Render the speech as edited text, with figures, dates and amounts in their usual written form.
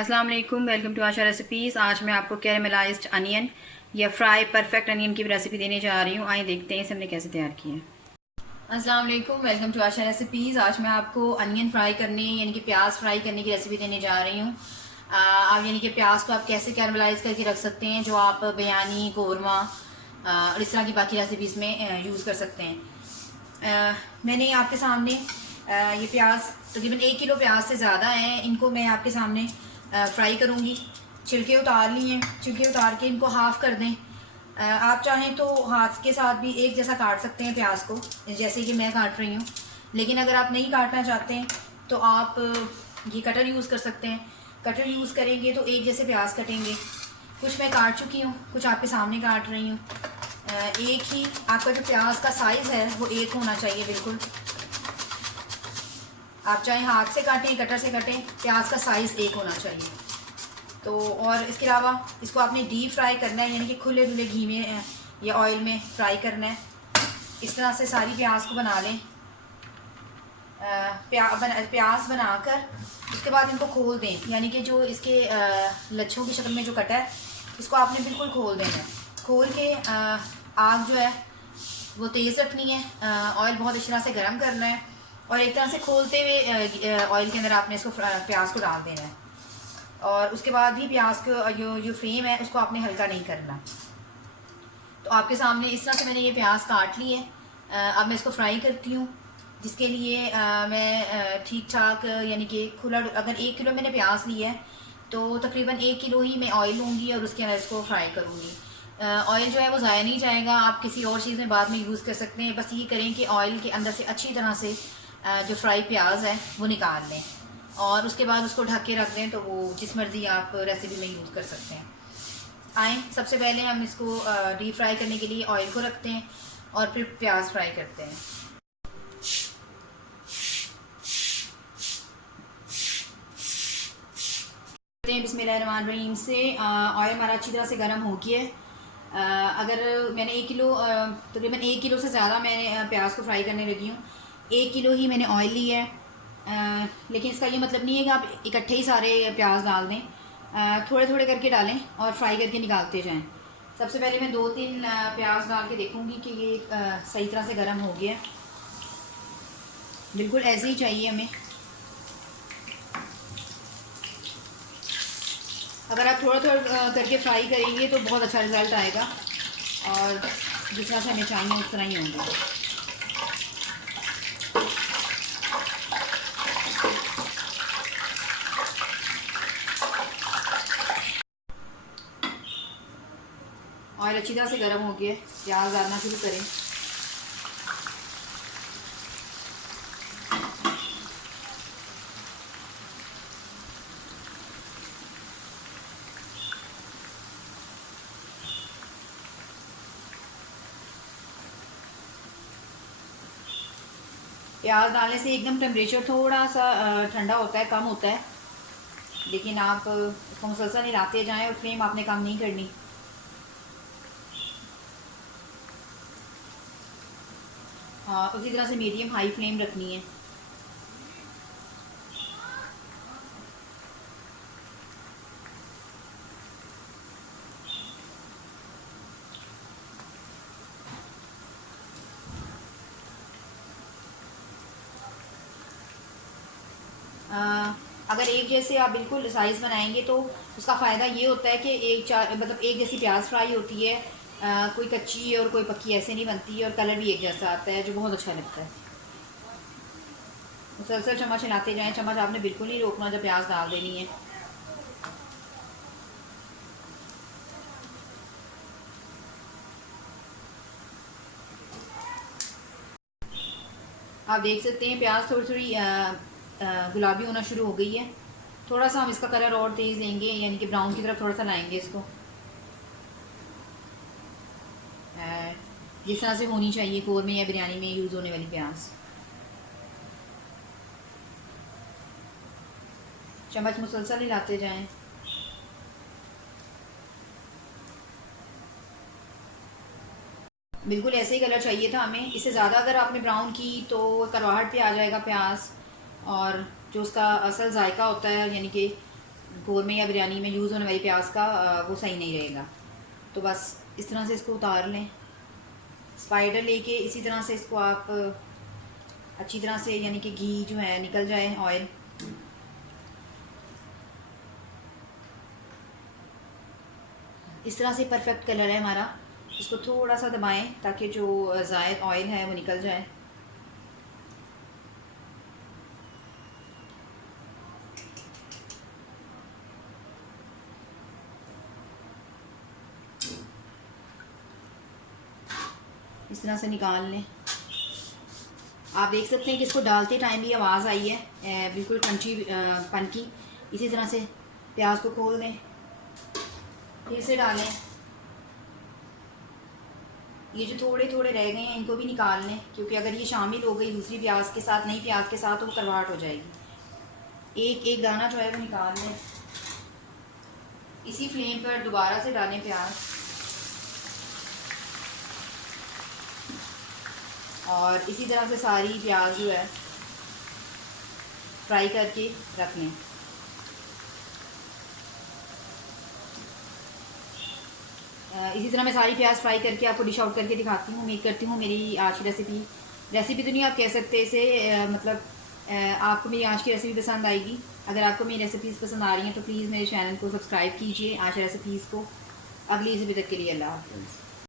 अस्सलाम वालेकुम, welcome to Asha recipes. आज मैं आपको कैरेमलाइज्ड अनियन या फ्राई परफेक्ट अनियन की रेसिपी देने जा रही हूँ। आइए देखते हैं इसे हमने कैसे तैयार किया है। अस्सलाम वालेकुम, वेलकम टू आशा रेसिपीज़। आज मैं आपको अनियन फ्राई करने यानी कि प्याज फ्राई करने की रेसिपी देने जा रही हूँ। आप यानी कि प्याज को आप कैसे कैरेमलाइज करके रख सकते हैं, जो आप बिरयानी, कौरमा और इस तरह की बाकी रेसिपीज़ में यूज़ कर सकते हैं। मैंने आपके सामने ये प्याज तकरीबन 1 किलो प्याज से ज़्यादा हैं। इनको मैं आपके सामने फ्राई करूँगी। छिलके उतार लिए हैं, छिलके उतार के इनको हाफ़ कर दें। आप चाहें तो हाथ के साथ भी एक जैसा काट सकते हैं प्याज को, जैसे कि मैं काट रही हूँ। लेकिन अगर आप नहीं काटना चाहते हैं तो आप ये कटर यूज़ कर सकते हैं। कटर यूज़ करेंगे तो एक जैसे प्याज कटेंगे। कुछ मैं काट चुकी हूँ, कुछ आपके सामने काट रही हूँ। एक ही आपका जो प्याज का साइज़ है वो एक होना चाहिए बिल्कुल। आप चाहे हाथ से काटें, कटर से काटें, प्याज का साइज़ एक होना चाहिए। तो और इसके अलावा इसको आपने डीप फ्राई करना है, यानी कि खुले डुले घी में या ऑयल में फ्राई करना है। इस तरह से सारी प्याज को बना लें। प्याज बनाकर उसके बाद इनको खोल दें, यानी कि जो इसके लच्छों की शक्ल में जो कटा है इसको आपने बिल्कुल खोल देना है। खोल के आग जो है वो तेज़ रखनी है। ऑयल बहुत अच्छी तरह से गर्म करना है और एक तरह से खोलते हुए ऑयल के अंदर आपने इसको प्याज को डाल देना है। और उसके बाद भी प्याज को जो फ्लेम है उसको आपने हल्का नहीं करना। तो आपके सामने इस तरह से मैंने ये प्याज काट ली है। अब मैं इसको फ्राई करती हूँ, जिसके लिए मैं ठीक ठाक यानी कि खुला, अगर 1 किलो मैंने प्याज ली है तो तकरीबन 1 किलो ही मैं ऑयल लूँगी और उसके अंदर इसको फ्राई करूँगी। ऑयल जो है वो ज़ाया नहीं जाएगा, आप किसी और चीज़ में बाद में यूज़ कर सकते हैं। बस ये करें कि ऑयल के अंदर से अच्छी तरह से जो फ्राई प्याज है वो निकाल लें और उसके बाद उसको ढक के रख दें, तो वो जिस मर्ज़ी आप रेसिपी में यूज़ कर सकते हैं। आए सबसे पहले हम इसको डीप फ्राई करने के लिए ऑयल को रखते हैं और फिर प्याज फ्राई करते हैं। बिस्मिल्लाहिर्रहमानिर्रहीम से ऑयल हमारा अच्छी तरह से गर्म हो गया है। अगर मैंने 1 किलो तकरीबन 1 किलो से ज़्यादा मैंने प्याज को फ्राई करने लगी हूँ। 1 किलो ही मैंने ऑयल लिया है। लेकिन इसका ये मतलब नहीं है कि आप इकट्ठे ही सारे प्याज डाल दें। थोड़े थोड़े करके डालें और फ्राई करके निकालते जाएं। सबसे पहले मैं 2-3 प्याज डाल के देखूँगी कि ये सही तरह से गर्म हो गया है। बिल्कुल ऐसे ही चाहिए हमें। अगर आप थोड़ा थोड़ा करके फ्राई करेंगे तो बहुत अच्छा रिज़ल्ट आएगा और जिस तरह से हमें चाहिए उस तरह ही होंगे। ऑयल अच्छी तरह से गर्म हो गया, प्याज डालना शुरू करें। प्याज डालने से एकदम टेम्परेचर थोड़ा सा ठंडा होता है, कम होता है, लेकिन आप उसको मुसलसल हिलाते जाएं और फ्लेम आपने कम नहीं करनी। उसी तरह से मीडियम हाई फ्लेम रखनी है। अगर एक जैसे आप बिल्कुल साइज़ बनाएंगे तो उसका फ़ायदा ये होता है कि एक जैसी प्याज फ्राई होती है। कोई कच्ची और कोई पक्की ऐसे नहीं बनती है और कलर भी एक जैसा आता है, जो बहुत अच्छा लगता है। मुसलसल चम्मच हिलाते जाएं, चम्मच आपने बिल्कुल नहीं रोकना जब प्याज डाल देनी है। आप देख सकते हैं प्याज थोड़ी थोड़ी गुलाबी होना शुरू हो गई है। थोड़ा सा हम इसका कलर और तेज़ लेंगे, यानी कि ब्राउन की तरफ थोड़ा सा लाएंगे इसको। जिस तरह से होनी चाहिए कौरमे या बिरयानी में यूज़ होने वाली प्याज। चम्मच मुसलसल हिलाते जाएं। बिल्कुल ऐसे ही कलर चाहिए था हमें। इससे ज़्यादा अगर आपने ब्राउन की तो करवाहट पे आ जाएगा प्याज, और जो उसका असल जायका होता है यानी कि कौरमे या बिरयानी में यूज़ होने वाली प्याज का वो सही नहीं रहेगा। तो बस इस तरह से इसको उतार लें। स्पाइडर लेके इसी तरह से इसको आप अच्छी तरह से, यानी कि घी जो है निकल जाए, ऑयल। इस तरह से परफेक्ट कलर है हमारा। इसको थोड़ा सा दबाएं ताकि जो ज़ायद ऑयल है वो निकल जाए। इस तरह से निकाल लें। आप देख सकते हैं कि इसको डालते टाइम भी आवाज़ आई है बिल्कुल क्रंची पन की। इसी तरह से प्याज को खोल दें, फिर से डालें। ये जो थोड़े थोड़े रह गए हैं इनको भी निकाल लें, क्योंकि अगर ये शामिल हो गई दूसरी प्याज के साथ, नई प्याज के साथ, तो वो करवाहट हो जाएगी। एक एक दाना जो है वो निकाल लें। इसी फ्लेम पर दोबारा से डालें प्याज, और इसी तरह से सारी प्याज जो है फ्राई करके रख लें। इसी तरह मैं सारी प्याज फ्राई करके आपको डिश आउट करके दिखाती हूँ। उम्मीद करती हूँ मेरी आज की रेसिपी तो नहीं आप कह सकते इसे, मतलब आपको मेरी आज की रेसिपी पसंद आएगी। अगर आपको मेरी रेसिपीज़ पसंद आ रही हैं तो प्लीज़ मेरे चैनल को सब्सक्राइब कीजिए। आज रेसिपीज़ को अगली रेसिपी तक के लिए अल्लाह हाफ़िज़।